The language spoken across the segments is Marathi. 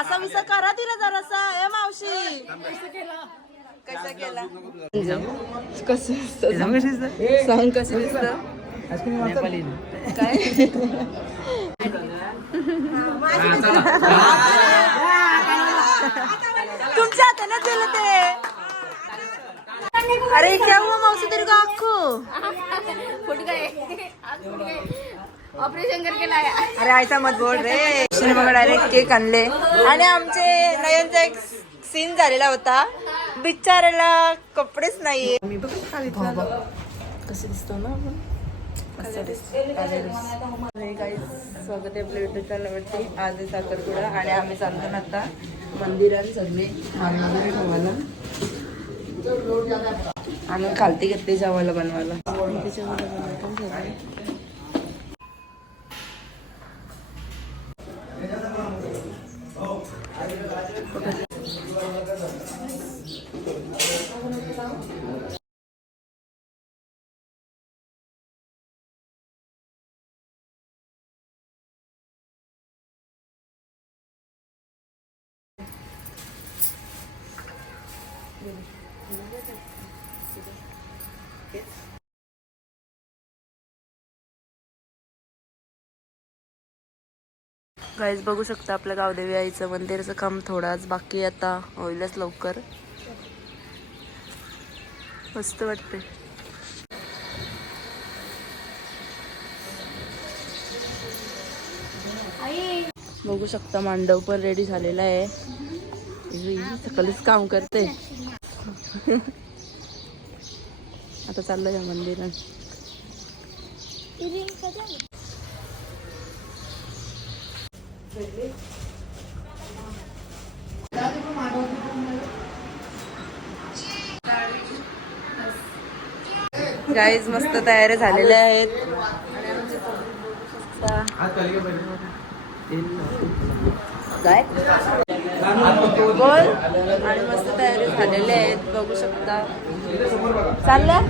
असा विसा करा तिला जरासा. ए मावशी कसा केला कसं सांग कसं दिसत काय तुमच्या हाताने दिलं ते. अरे केव्हा मावशी तरी का अख्खू ऑपरेशन करके लाया. अरे आयता मत बोल रे. बघा डायरेक्ट केक आणले आणि आमचे नयनचा एक सीन झालेला होता. बिचाराला कपडेच नाहीये. मी बघ कसं दिसतो ना आपण. स्वागत आहे आपल्या युट्यूब चॅनलवरती. आज आहे साखरपुडा आणि आम्ही चालतो ना आता मंदिरात सगळे खावायला. आम्ही खालती घेतली जेवायला बनवायला. गाईज बघू शकता आपल्या गावदेवी आईचं मंदिराचं काम थोडाच बाकी आता होईलच लवकर. मस्त वाटते. बघू शकता मांडव पण रेडी झालेला आहे. सकाळीच काम करते. आता चाललं या मंदिरात. गाईज मस्त तयारी झालेल्या आहेत. काय बोल. आणि मस्त तयारी झालेल्या आहेत बघू शकता. चालल्या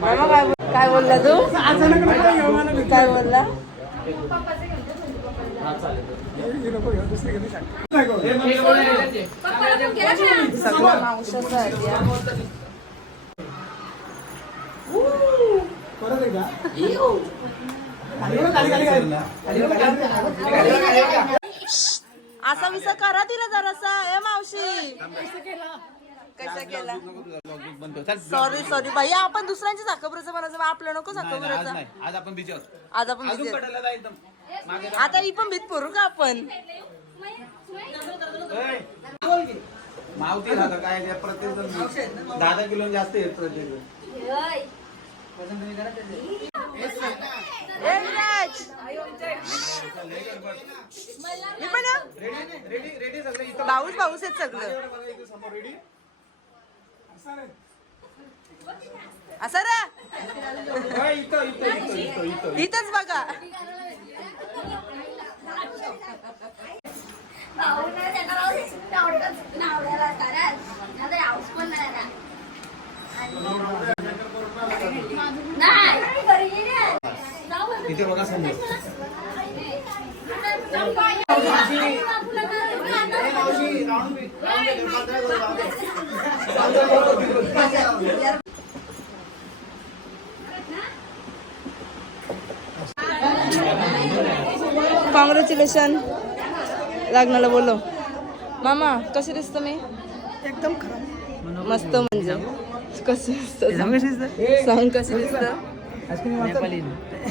मामा काय बोलला तू. काय बोलला. सगळं मावशाचं आहे. असा विसा करा तिला जरासा. ए मावशी कसा केला. सॉरी भाई आपण दुसऱ्यांच्या साखरपुड्याचं बनायचं आपलं नको साखरपुड्याचं. आज आपण बिजर. आज आपण आता ही पण भीत पुरू का आपण. मावती राहतं काय प्रत्येक 10 किलो जास्त आहे प्रत्येक. पाऊस आहेत सगळं. असं रे इथंच बघा. इथे बघा समोर. कॉंग्रॅच्युलेशन लग्नाला बोलो. मामा कसे दिसतो मी. एकदम खराब. मस्त म्हणजे कसं दिसतं सांग कसं दिसतं.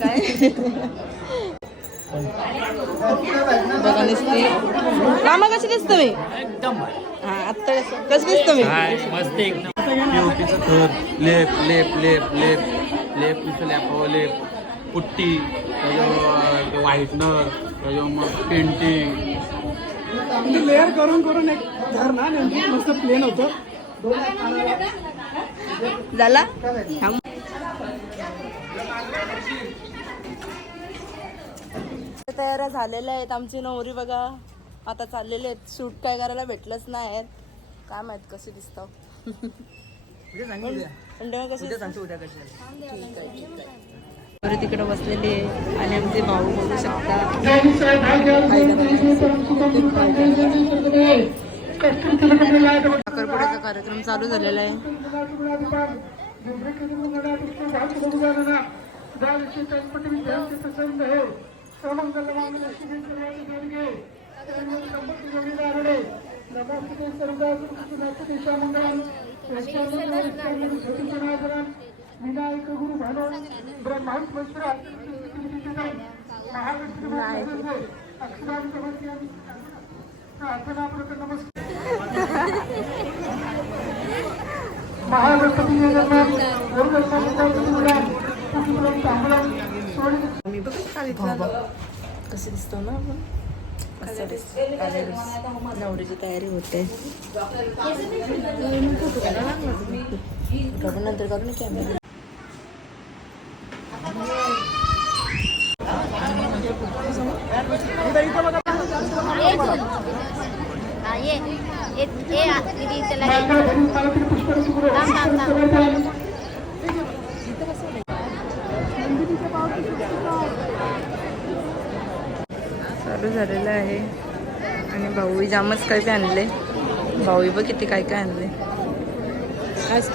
काय बघा दिसते. मामा कशी दिसतो मी. हा आत्ता कसं दिसतो मी. मस्त एकदम. थर लेप लेप लेप लेप लेप लेपावं लेप पुट्टी व्हाईटनर मग पेंटिंग लेअर करून करून एक घर ना मस्त प्लेन होतं. झाला. तयार झालेल्या आहेत आमची नवरी बघा. आता चाललेले आहेत. शूट काय करायला भेटलंच नाही. काय माहित कसे दिसतात. कशी ठीक आहे. बरं तिकडे बसलेली आहे आणि आमचे भाऊ बघू शकता. साखरपुड्याचा कार्यक्रम चालू झालेला आहे. विनायक गुरु भानोन ब्रह्मांड मी बघ कसं दिसतो ना आपण. असं दिसतं. नवरीची तयारी होते. नंतर करू ना कॅमेरा. दीदी चला चालू झालेलं आहे आणि भाऊ जामच काय काय आणले. भाऊ बघ किती काय काय आणले. आज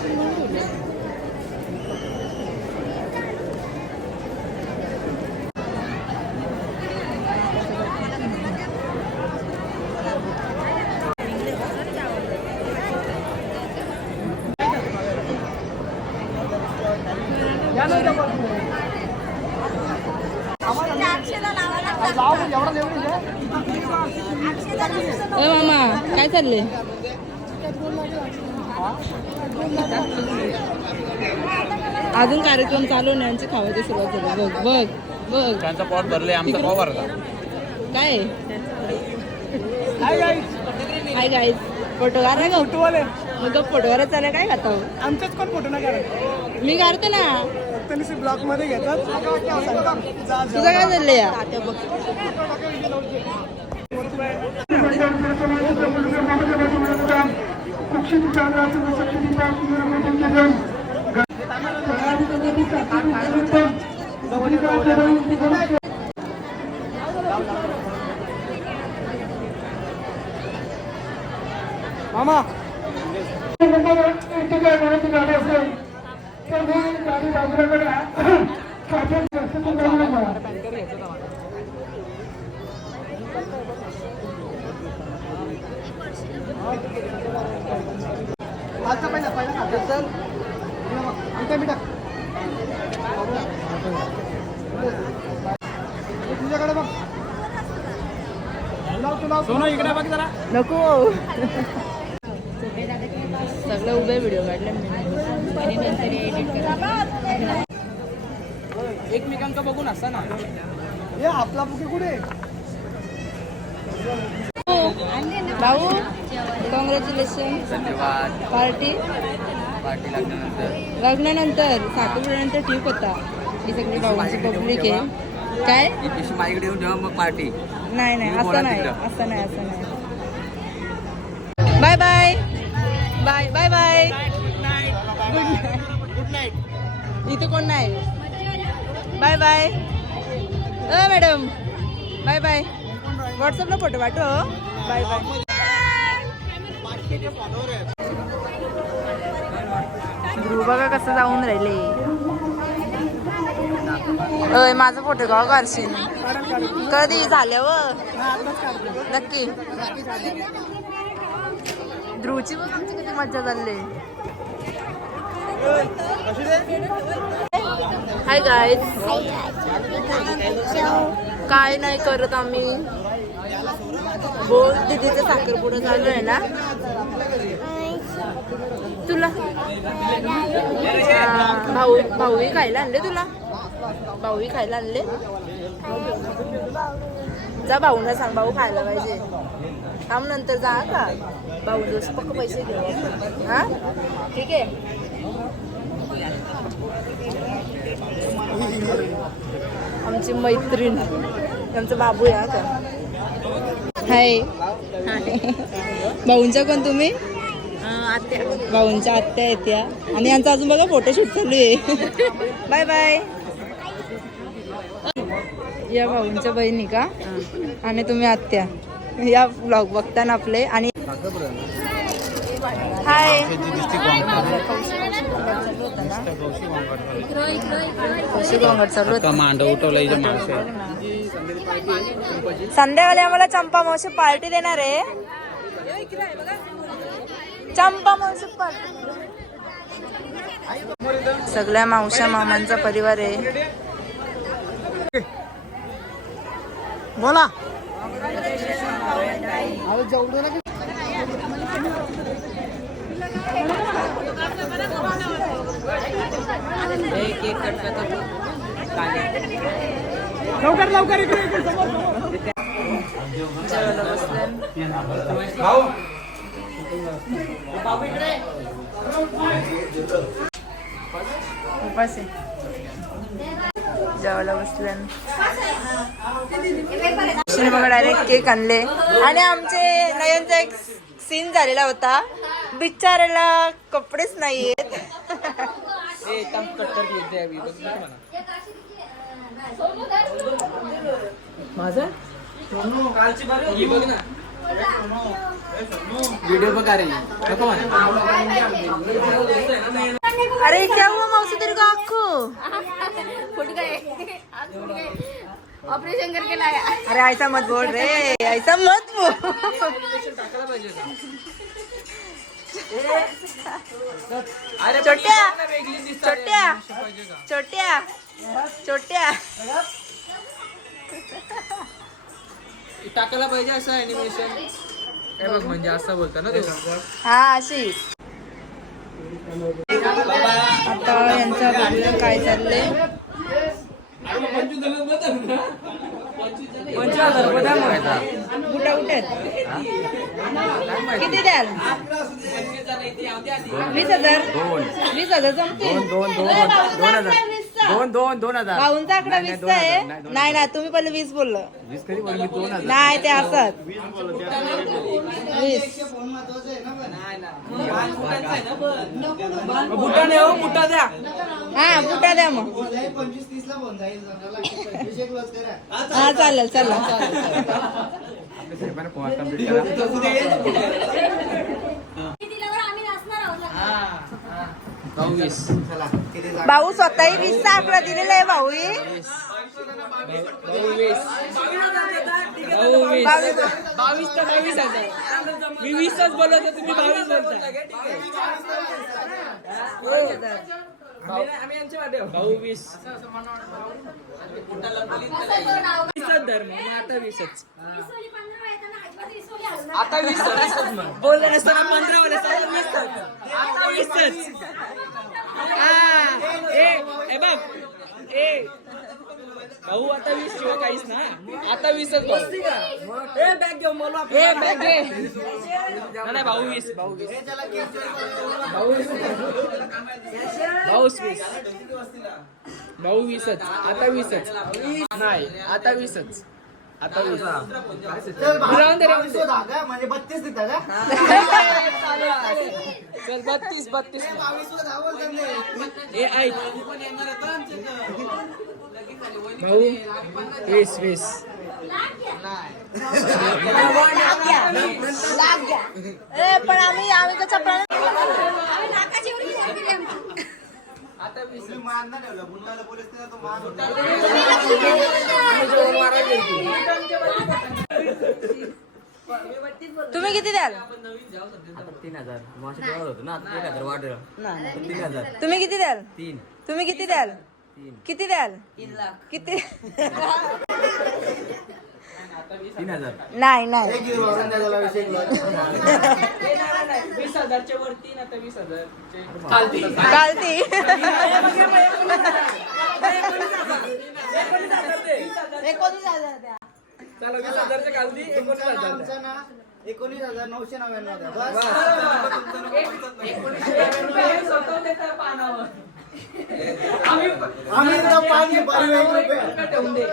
मामा काय चाललंय. अजून कार्यक्रम चालू नाही. यांची खावायची सुरुवात झाली. बघ बघ बघ त्यांचा पॉट भरले आमचा पाव भरला. काय हाय गाईज फोटोगार आहे. फोटोवाले मग फोटोगार चालू काय खाता. आमच्याच कोण फोटो नाही काढत. मी काढते ना. त्यांनी ब्लॉक मध्ये घेतात. तुझं काय चाललंय या. मामा तुझ्याकडे बघ. सोनू इकडे बघ जरा. नको सगळं उभे व्हिडिओ काढले आणि नंतर एडिट करा. एकमेकांचं बघून असता ना. हे आपला बुके कुठे. भाऊ कॉंग्रॅच्युलेशन. धन्यवाद. पार्टी पार्टी लागल्यानंतर लग्नानंतर साखरपुड्यानंतर ठीक होता. ही सगळी भाऊची पब्लिक आहे. काय माझ्याकडे येऊन जेव्हा मग पार्टी. नाही नाही तुम्ही असं बोला नाही तिकडं. असं नाही असं नाही. Bye bye bye bye bye good night. इथे कोण नाही. Bye bye madam. Bye bye. व्हॉट्सअपला फोटो पाठव. Bye bye. ध्रुव बघा कसं जाऊन राहिले. अय माझा फोटो का काढशील. कधी झाल्यावर नक्की. ध्रुवची बघ आमची किती मज्जा चालली. Hi guys. काय नाही करत आम्ही. बोल दीदीचं साखरपुडा चालू आहे ना तुला. भाऊही खायला आणले तुला. भाऊही खायला आणले. जा भाऊना सांग भाऊ खायला पाहिजे. थांब नंतर जा का. भाऊ जसं पक्क पैसे घेऊ. हा ठीक आहे. आमची मैत्रीण आमचा बाबू या का. हाय भाऊंच्या कोण तुम्ही. आत्या. भाऊंच्या आत्या येत्या आणि यांचा अजून बघा फोटोशूट चालू आहे. Bye bye. या भाऊंच्या बहिणी का आणि तुम्ही आत्या या ब्लॉग बघताना आपले आणि हाय चालू होता मांड उठवलं माणसं संध्याकाळी आम्हाला चंपा मावशी पार्टी देणार आहे. चंपा मावशी पार्टी सगळ्या मावश्या मामांचा परिवार आहे. बोला लवकर लवकर इकडे इकडे समोर, समोर. उपास आहे. जेवायला बसले बघा डायरेक्ट केक आणले आणि आमचे नयनचा एक सीन झालेला होता. बिचाराला कपडेच नाहीयेत. व्हिडिओ बघा रे नको अरे क्या हुआ मौसी तेरे को आँखों? फुट गए हाथ फुट गए ऑपरेशन करके लाया. अरे ऐसा मत बोल रे, ऐसा मत बोल. छोट्या छोट्या छोट्या छोट्या टाकायला पाहिजे असं ॲनिमेशन हे बघ म्हणजे असं बोलता ना तू. हा अशी आता यांचं बघूया काय चाललंय. 25,000 रुपये द्या मला. कुठे कुठे किती द्याल? 20,000 20,000 जमतील. 2,000 भाऊंचा आकडा 20 आहे. नाही नाही तुम्ही पहिले 20 बोललं. 20 कधी बोललो मी 2,000 नाही ते असत 20. बुटा नाही हो बुटा द्या. हा बुटा द्या मग. 25-30 ला होऊन जाईल हा चालेल चालेल भाऊ स्वतःही 20 चा आकडा दिलेला आहे. भाऊ मी 20च बोलत तुम्ही 22 बोलता. आम्ही यांच्या वाटे भाऊ 20 धर्म आता 20च आता 20 बोलले नसताना 15 वाले 20च आता 20च. ए बघ ए भाऊ आता 20 शिवाय काहीच ना आता 20च भाऊ. ए बॅग घेऊ मला ए बॅग घे नाही भाऊ 20 भाऊ 20 भाऊ 20 भाऊ 20च आता 20च नाही आता 20च आता 20 म्हणजे 32 देता का? चल 32 ए ऐक भाऊ 20 पण आम्ही कसं पण आता 20 मान ना ठेवलं बुंडाला पोलीस तो मान होता. तुम्ही किती द्याल? 3,000 मासे देणार होतो ना आता 1,000 वाढलं. नाही 3,000 तुम्ही किती द्याल? 3 तुम्ही किती द्याल? किती द्याल? 3 लाख किती? 3,000 नाही नाही एक गिरो त्याला विषय 20,000च्या वर 3 आता 20,000 चालती कालती चला 20,000च्या खालती 19,000 आमचा ना 19,999 द्या. बस आम्ही तर 5 रुपये ठेवून दे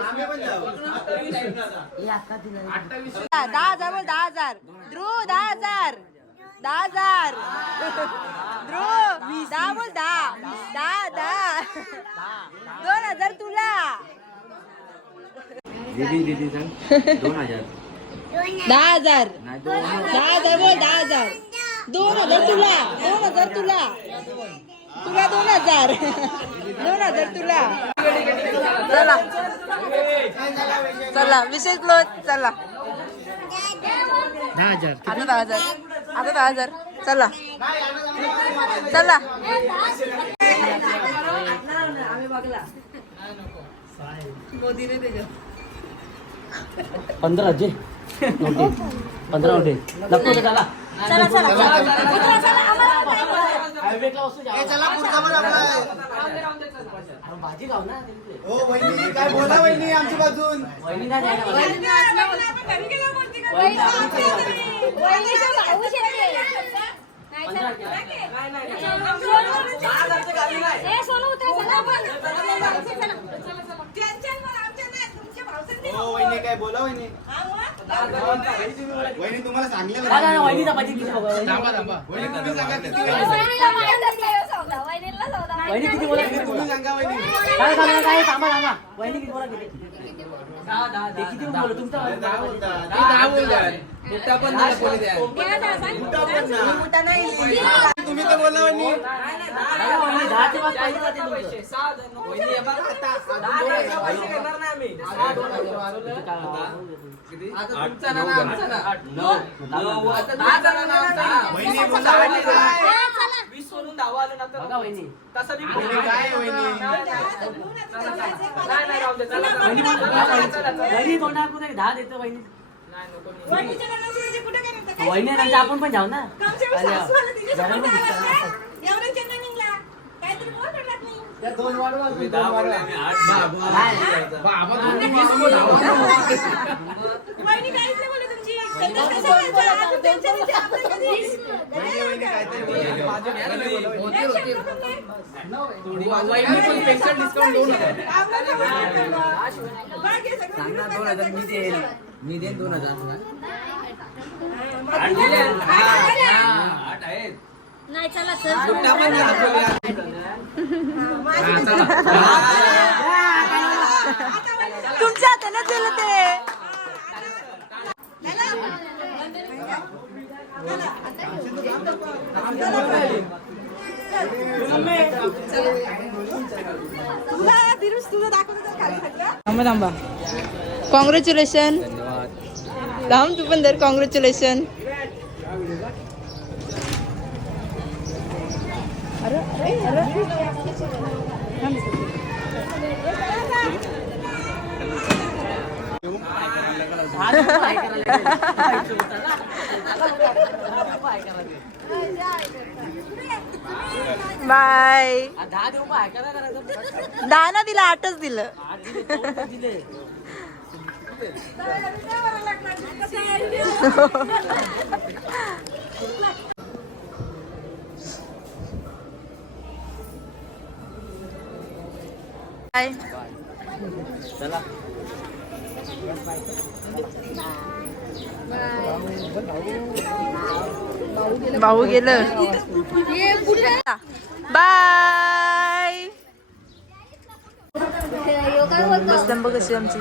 आम्ही पण जाऊ. 10,000 बोल 10,000 ध्रुव 10,000 10,000 ध्रुव 10 बोल 10 2,000 तुला 10,000 10,000 बोल 10,000 2,000 तुला 2,000 तुला 2,000 2,000 तुला चला चला विषय क्लोज चला 10,000 आता 10,000 आता 10,000 चला चला पंधरा जे 15 होते नको तर चला चला चला भाजी खाऊ ना हो वहिनी काय बोला वहिनी आमच्या बाजून वहिनी नाही जायला हो वहिनी काय बोला वहिनी वहिनी तुम्हाला सांगले वहिनीचा पाहिजे किती बघा थांबा थांबा वहिनी तुम्ही सांगा किती वहिनी किती बोला तुम्ही सांगा वहिनी काय सांगा काय थांबा थांबा वहिनी किती बोला किती ते किती बोला तुमचा तुम्ही तर बोला वहिनी वहिनी बोला वहिनी काय वहिनी वहिनी तोंडा 10 देतो वहिनी वहिनी नंतर आपण पण जाऊ ना दोन वाढवा मी देईन 2,000 नाही चला सर तुमच्या हाताने दिलं ते थांबा थांबा कॉंग्रॅच्युलेशन राम तू पण दर कॉंग्रॅच्युलेशन बाय 10 देऊ काय करायचं 10 ना दिला 8च दिलं दिले बाय चला भाऊ गेलं बाय मस्त कशी आमची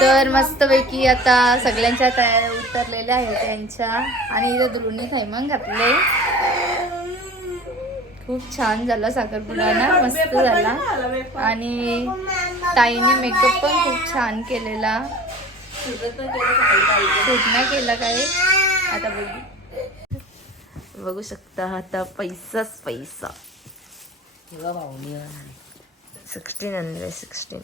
तर मस्तपैकी आता सगळ्यांच्या तयाऱ्या उतरलेल्या आहेत त्यांच्या आणि इथं दुरुनी थैमान घातलंय खूप छान झाला साखरपुडा ना मस्त झाला आणि ताईने मेकअप पण खूप छान केलेला शूट नाही केला काय आता बघू शकता आता पैसाच पैसा 16 आणलाय 16